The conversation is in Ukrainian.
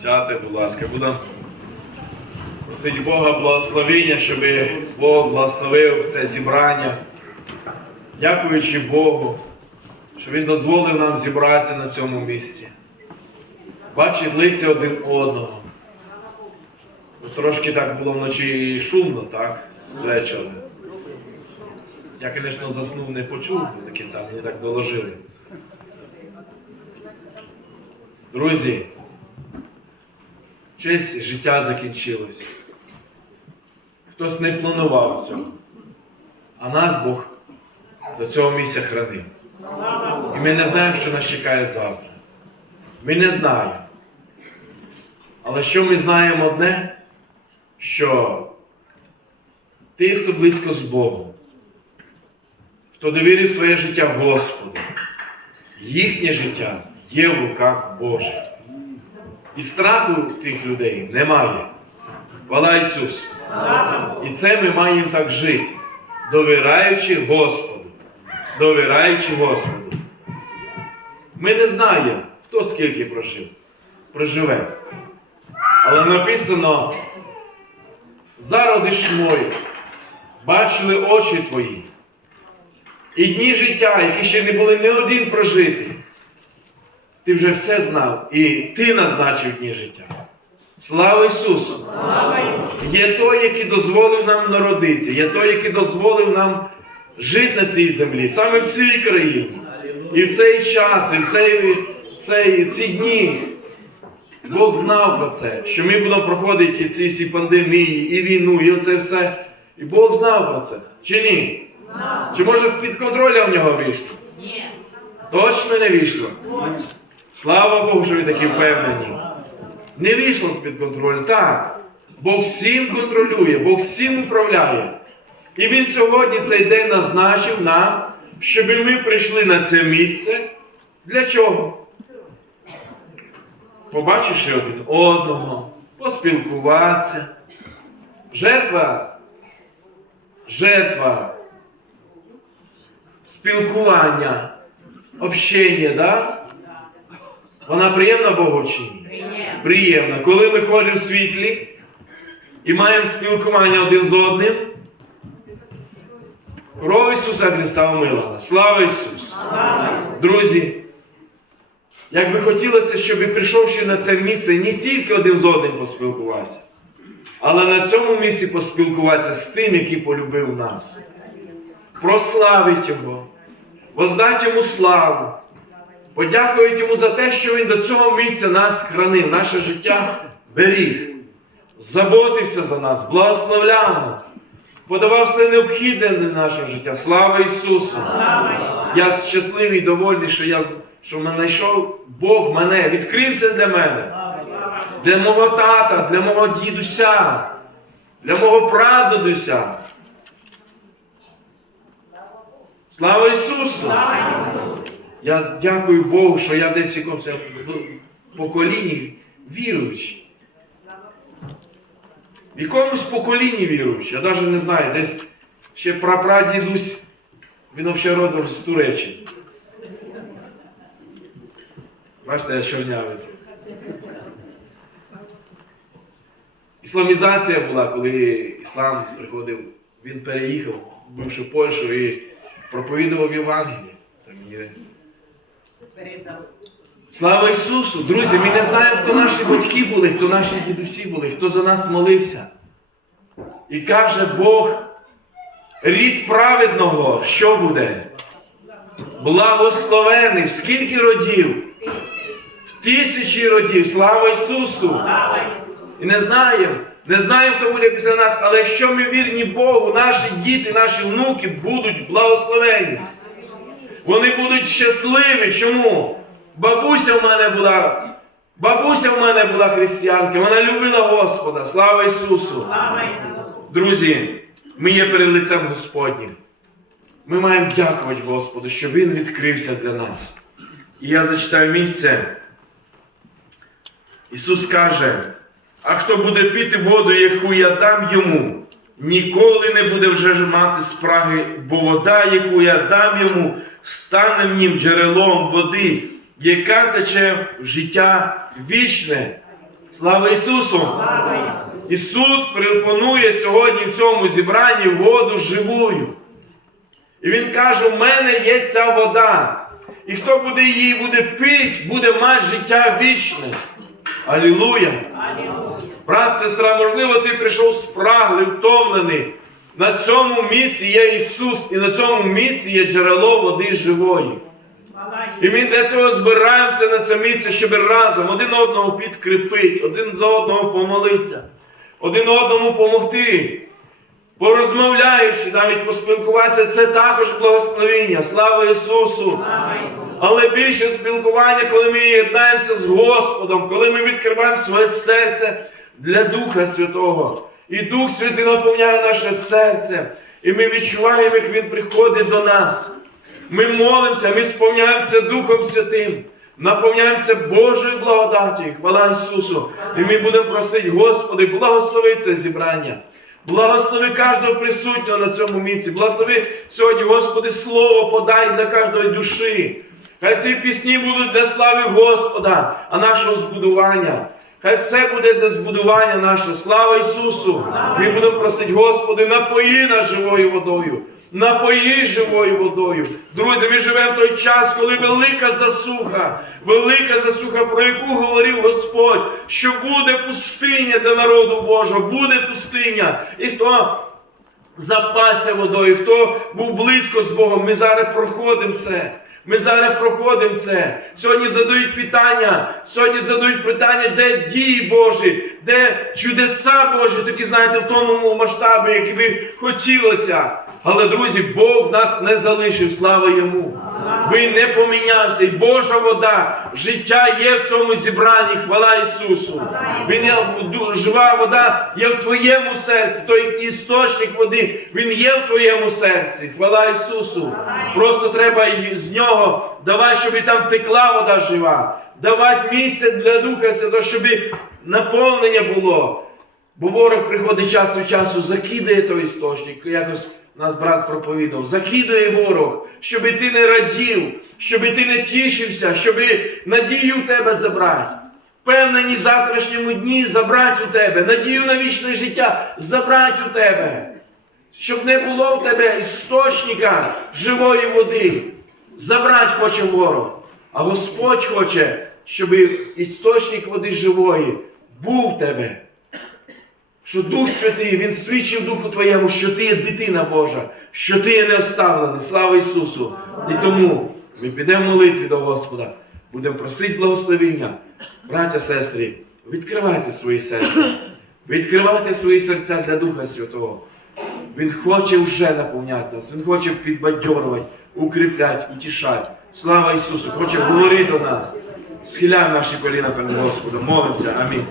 Сядьте, будь ласка, будемо просити Бога благословення, щоб Бог благословив це зібрання. Дякуючи Богу, що Він дозволив нам зібратися на цьому місці. Бачить лиця один одного. Трошки так було вночі шумно, так? З вечора. Я, звісно, заснув, не почув до кінця, мені так доложили. Друзі, чесь життя закінчилось. Хтось не планував цього. А нас Бог до цього місця хранив. І ми не знаємо, що нас чекає завтра. Ми не знаємо. Але що ми знаємо одне, що ті, хто близько з Богом, хто довірив своє життя Господу, їхнє життя є в руках Божих. І страху тих людей немає. Хвала Ісусу! І це ми маємо так жити, довіраючи Господу, довіраючи Господу. Ми не знаємо, хто скільки прожив, проживе. Але написано, зародиш мої, бачили очі твої. І дні життя, які ще не були не один прожиті. Ти вже все знав, і ти назначив дні життя. Слава Ісусу! Є той, який дозволив нам народитися, є той, який дозволив нам жити на цій землі, саме в цій країні. І в цей час, і в цей, цей, ці дні. Бог знав про це, що ми будемо проходити ці всі пандемії, і війну, і оце все. І Бог знав про це. Чи ні? Чи може з-під контроля в нього вийшло? Ні. Точно не вийшло. Слава Богу, що ви такі впевнені. Не вийшло з-під контролю. Так. Бог всім контролює, Бог всім управляє. І Він сьогодні цей день назначив нам, щоб ми прийшли на це місце. Для чого? Побачивши один одного, поспілкуватися. Жертва, жертва, спілкування, общення, да? Вона приємна Богу чи ні? Приємна. Коли ми ходимо в світлі і маємо спілкування один з одним, кров Ісуса Христа омилала. Слава Ісусу! Друзі, як би хотілося, щоб прийшовши на це місце, не тільки один з одним поспілкуватися, але на цьому місці поспілкуватися з тим, який полюбив нас. Прославить Його, воздать йому славу. Подякують йому за те, що він до цього місця нас хранив, наше життя беріг, заботився за нас, благословляв нас, подавав все необхідне для нашого життя. Слава Ісусу! Я щасливий, довольний, що я що мене знайшов Бог мене, відкрився для мене, для мого тата, для мого дідуся, для мого прадідуся. Слава Ісусу! Я дякую Богу, що я десь в якомусь поколінні віруючий. В якомусь поколінні віруючий. Я навіть не знаю, десь ще прапрадідусь, він взагалі родом з Туреччини. Бачите, я чорнявий. Ісламізація була, коли іслам приходив, він переїхав, бивши Польщу і проповідував Євангеліє. Це мені. Слава Ісусу! Друзі, ми не знаємо, хто наші батьки були, хто наші дідусі були, хто за нас молився. І каже Бог, рід праведного, що буде? Благословений в скільки родів? В тисячі родів. Слава Ісусу! І не знаємо, не знаємо, хто буде після нас, але якщо ми вірні Богу, наші діти, наші внуки будуть благословені. Вони будуть щасливі. Чому? Бабуся в мене була, бабуся в мене була християнка, вона любила Господа. Слава Ісусу! Слава Ісусу. Друзі, ми є перед лицем Господнім. Ми маємо дякувати Господу, що Він відкрився для нас. І я зачитаю місце. Ісус каже: а хто буде піти воду, яку я дам йому, ніколи не буде вже мати спраги, бо вода, яку я дам йому, стане в нім джерелом води, яка тече в життя вічне. Слава Ісусу! Слава Ісусу! Ісус пропонує сьогодні в цьому зібранні воду живою. І Він каже: у мене є ця вода. І хто буде її буде пить, буде мати життя вічне. Алілуя! Брат, сестра, можливо, ти прийшов спраглий, втомлений. На цьому місці є Ісус, і на цьому місці є джерело води живої. І ми для цього збираємося на це місце, щоб разом один одного підкріпити, один за одного помолитися, один одному помогти. Порозмовляючи, навіть поспілкуватися, це також благословення. Слава Ісусу! Слава Ісусу! Але більше спілкування, коли ми єднаємося з Господом, коли ми відкриваємо своє серце для Духа Святого. І Дух Святий наповняє наше серце. І ми відчуваємо, як Він приходить до нас. Ми молимося, ми сповняємося Духом Святим, наповняємося Божою благодаті. Хвала Ісусу! І ми будемо просити, Господи, благослови це зібрання. Благослови кожного присутнього на цьому місці. Благослови сьогодні, Господи, слово подай для кожної душі. Хай ці пісні будуть для слави Господа, а нашого збудування. Хай все буде для збудування нашого. Слава Ісусу! Ми будемо просити, Господи, напої нас живою водою. Напої живою водою. Друзі, ми живемо в той час, коли велика засуха, велика засуха, про яку говорив Господь, що буде пустиня для народу Божого, буде пустиня. І хто запасся водою, хто був близько з Богом, ми зараз проходимо це. Ми зараз проходимо це. Сьогодні задають питання, сьогодні задають питання, де дії Божі, де чудеса Божі, такі, знаєте, в тому масштабі, який би хотілося. Але, друзі, Бог нас не залишив, слава йому. Він не помінявся. І Божа вода, життя є в цьому зібранні, хвала Ісусу. Він є, жива вода є в твоєму серці, той істочник води, він є в твоєму серці. Хвала Ісусу. Просто треба з нього давай, щоб і там текла вода жива. Давати місце для Духа Святого, щоб наповнення було. Бо ворог приходить час від часу, закидає той істочник, якось нас брат проповідав, закидає ворог, щоб ти не радів, щоб ти не тішився, щоб надію в тебе забрати. Впевнені завтрашньому дні забрати у тебе, надію на вічне життя забрати у тебе. Щоб не було в тебе істочника живої води. Забрати хоче ворог. А Господь хоче, щоб істочник води живої був в тебе. Що Дух Святий, Він свідчив Духу Твоєму, що ти є дитина Божа, що ти є не оставлений. Слава Ісусу! І тому ми підемо молитві до Господа, будемо просити благословення. Браття, сестри, відкривайте свої серця, відкривайте свої серця для Духа Святого. Він хоче вже наповняти нас, Він хоче підбадьорувати, укріпляти, утішати. Слава Ісусу! Хоче говорити до нас. Схиляємо наші коліна перед Господом, молимося. Амінь.